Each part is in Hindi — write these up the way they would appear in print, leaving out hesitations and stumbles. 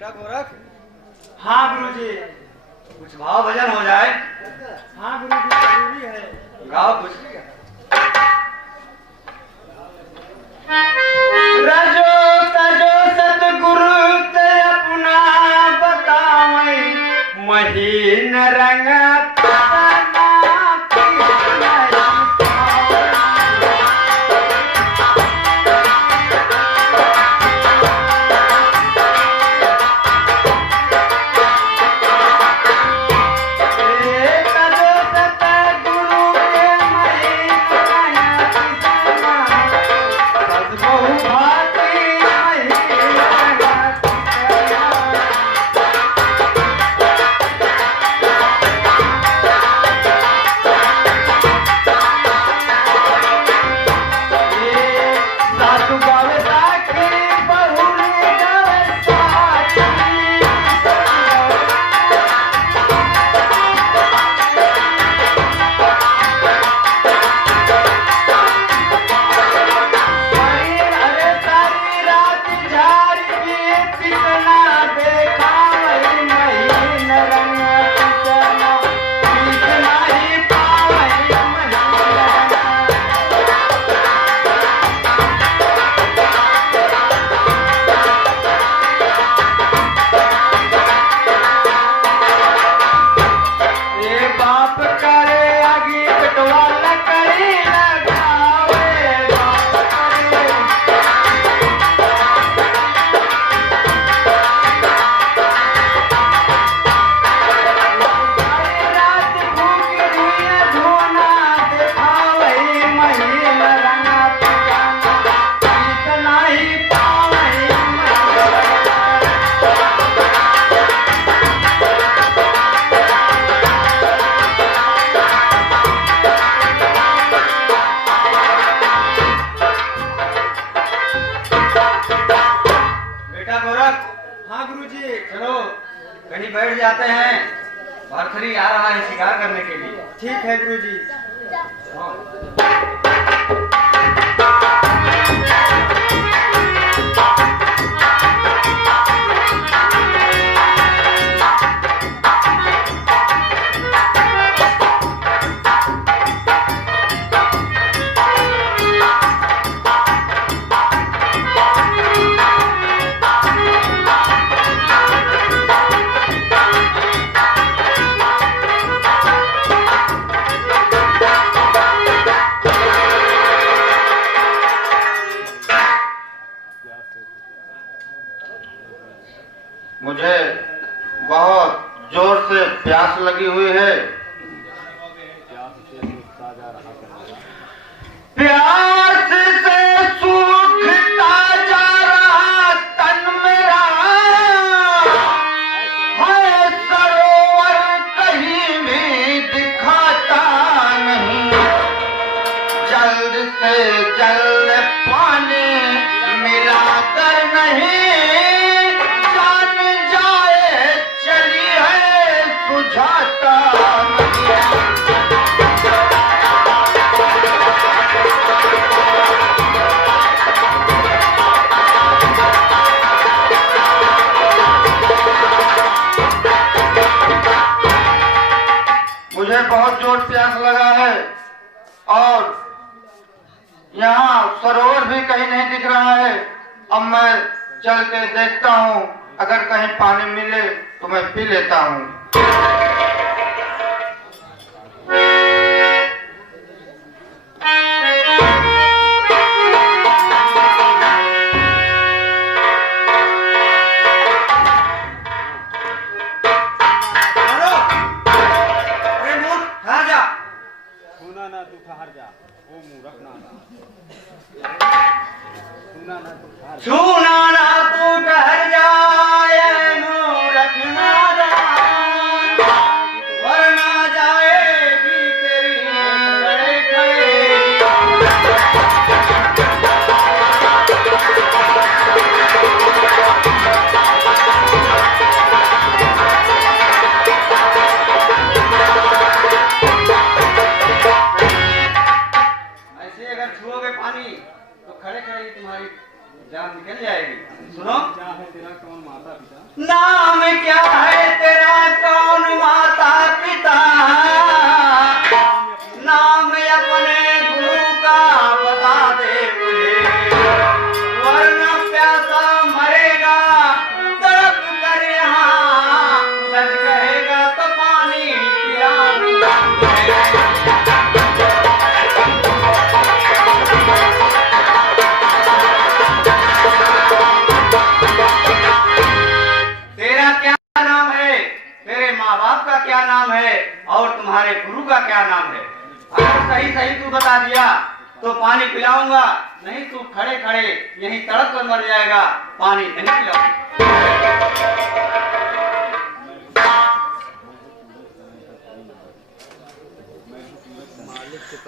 बेटा गोरख। हाँ गुरुजी। कुछ भाव भजन हो जाए। हाँ गुरुजी, जरूरी है। गाओ कुछ। रजो तजो सतगुरु ते अपना बतावै, महीन रंग बैठ जाते हैं। भरथरी आ रहा है शिकार करने के लिए। ठीक है गुरुजी। मुझे बहुत जोर से प्यास लगी हुई है। प्यास से सूखता जा रहा तन मेरा है, सरोवर कहीं भी दिखाता नहीं। जल्द से जल्द पानी मिलाकर नहीं बुझाता मुझे बहुत जोर प्यास लगा है और यहाँ सरोवर भी कहीं नहीं दिख रहा है। अब मैं चल के देखता हूँ, अगर कहीं पानी मिले तो मैं पी लेता हूँ। छूना ना तू ठहर जाए, मूर्ख नादान। नाम क्या है तेरा, कौन माता पिता, नाम अपने गुरु का बता दे मुझे, वरना प्यासा मरेगा तड़प कर यहाँ, सच कहेगा तो पानी पिलाऊंगा तुझे। माँ बाप का क्या नाम है और तुम्हारे गुरु का क्या नाम है? अगर सही सही तू बता दिया तो पानी पिलाऊंगा, नहीं तू खड़े खड़े यहीं तड़प कर मर जाएगा, पानी नहीं पिलाऊंगा।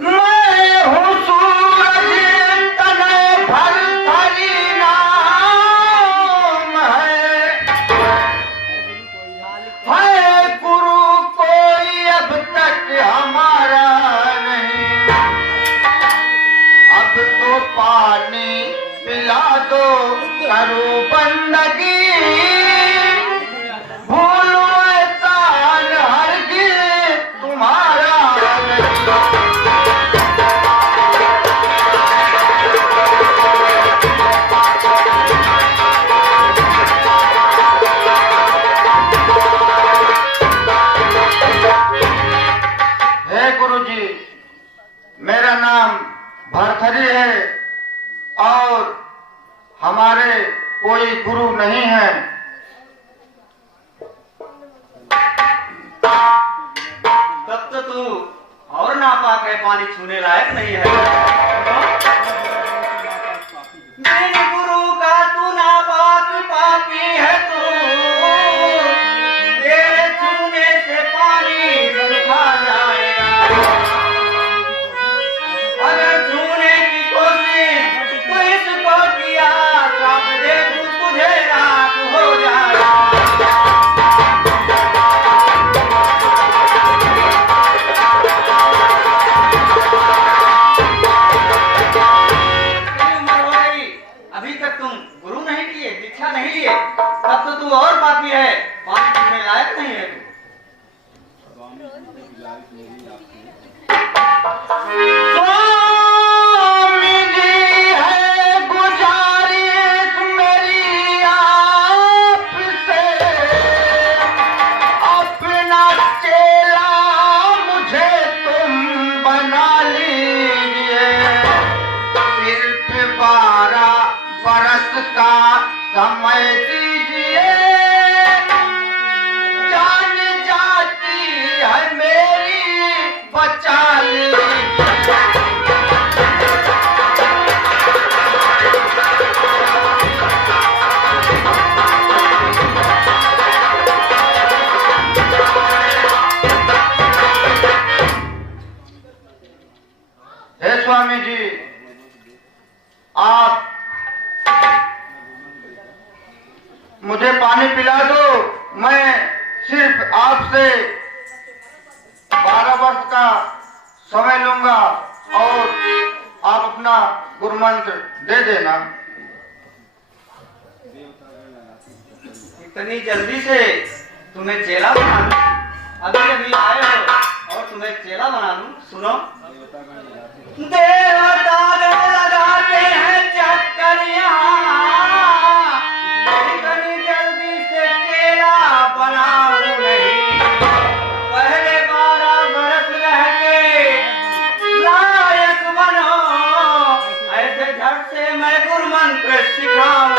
मैं हूँ सूरज तने भरथरी नाम है गुरु कोई अब तक हमारा नहीं, अब तो पानी पिला दो करो बंदगी, भूलो एहसान हरगिज़ तुम्हारा नहीं। गुरुजी, मेरा नाम भरथरी है और हमारे कोई गुरु नहीं है। तब तो तू और नापाक है, पानी छूने लायक नहीं है। मेरे गुरु का तू नापाक पापी है तू, तेरे छूने से पानी सुखा जाएगा। अगर छूने की कोशिश तू इसको किया, चाप दे तू तुझे राख हो जाएगा। अभी तक तुम गुरु नहीं किए, दीक्षा नहीं लिए, तब तो तू और पापी है, पानी पीने लायक नहीं है तू। स्वामी जी है गुजारिश मेरी आपसे, अपना चेला मुझे तुम बना लीजिए, सिर्फ 12 बरस का समय दीजिए, जान जाती है मेरी बचा लीजिए। हे स्वामी जी, आप मुझे पानी पिला दो, मैं सिर्फ आपसे 12 वर्ष का समय लूंगा और आप अपना गुरु मंत्र दे देना। इतनी जल्दी से तुम्हें चेला बना लूं? अभी अभी आए हो और तुम्हें चेला बना लूं? सुनो, देवता लगाते हैं चक्कर यहाँ, इतनी जल्दी से चेला बनाऊं नहीं, पहले 12 बरस रह के लायक बनो, ऐसे झट से मैं गुरु मंत्र सिखाऊं।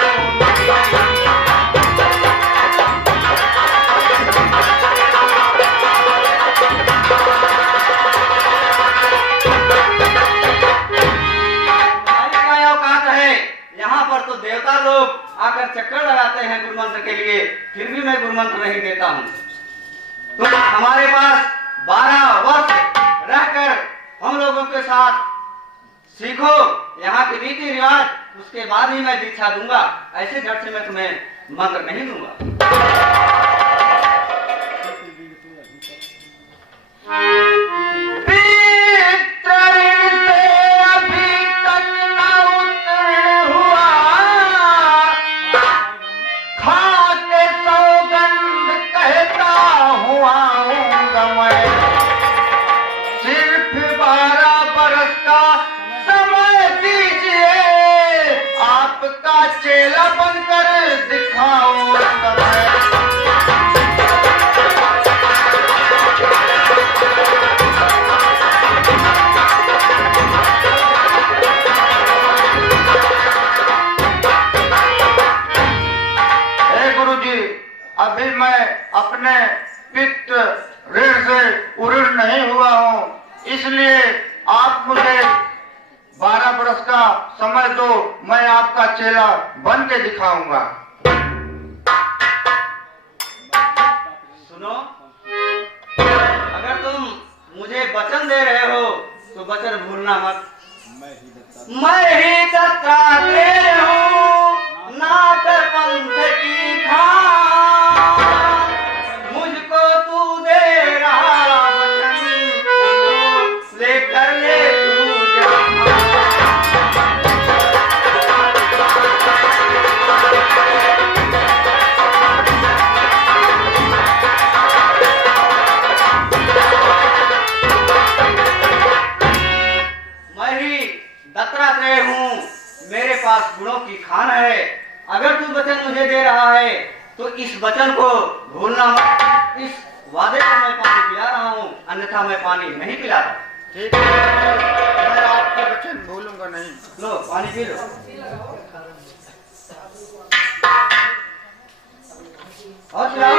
यहाँ पर तो देवता लोग आकर चक्कर लगाते हैं गुरु मंत्र के लिए, फिर भी मैं गुरु मंत्र नहीं देता हूँ। तुम हमारे पास 12 वर्ष रहकर हम लोगों के साथ सीखो यहाँ के रीति रिवाज, उसके बाद ही मैं दीक्षा दूंगा, ऐसे झट से मैं तुम्हें मंत्र नहीं दूंगा। खा के राजा बनकर दिखाऊं समय। अभी मैं अपने पित्त ऋण से उऋण नहीं हुआ हूँ, इसलिए आप मुझे 12 वर्ष का समय दो, मैं आपका चेला बन के दिखाऊंगा। सुनो, अगर तुम मुझे वचन दे रहे हो तो वचन भूलना मत। मैं ही दत्तात्रेय हूँ, नाकर पंथ की खान, मुझको तू दे रहा वचन, लेकर ले तू जहां। मैं ही दत्तात्रेय हूँ, मेरे पास गुणों की खान है। अगर तू वचन मुझे दे रहा है तो इस वचन को भूलना मत। इस वादे को मैं पानी पिला रहा हूँ, अन्यथा मैं पानी नहीं पिलाता। ठीक है, मैं आपके वचन भूलूंगा नहीं। लो पानी पी लो। और पिलाओ।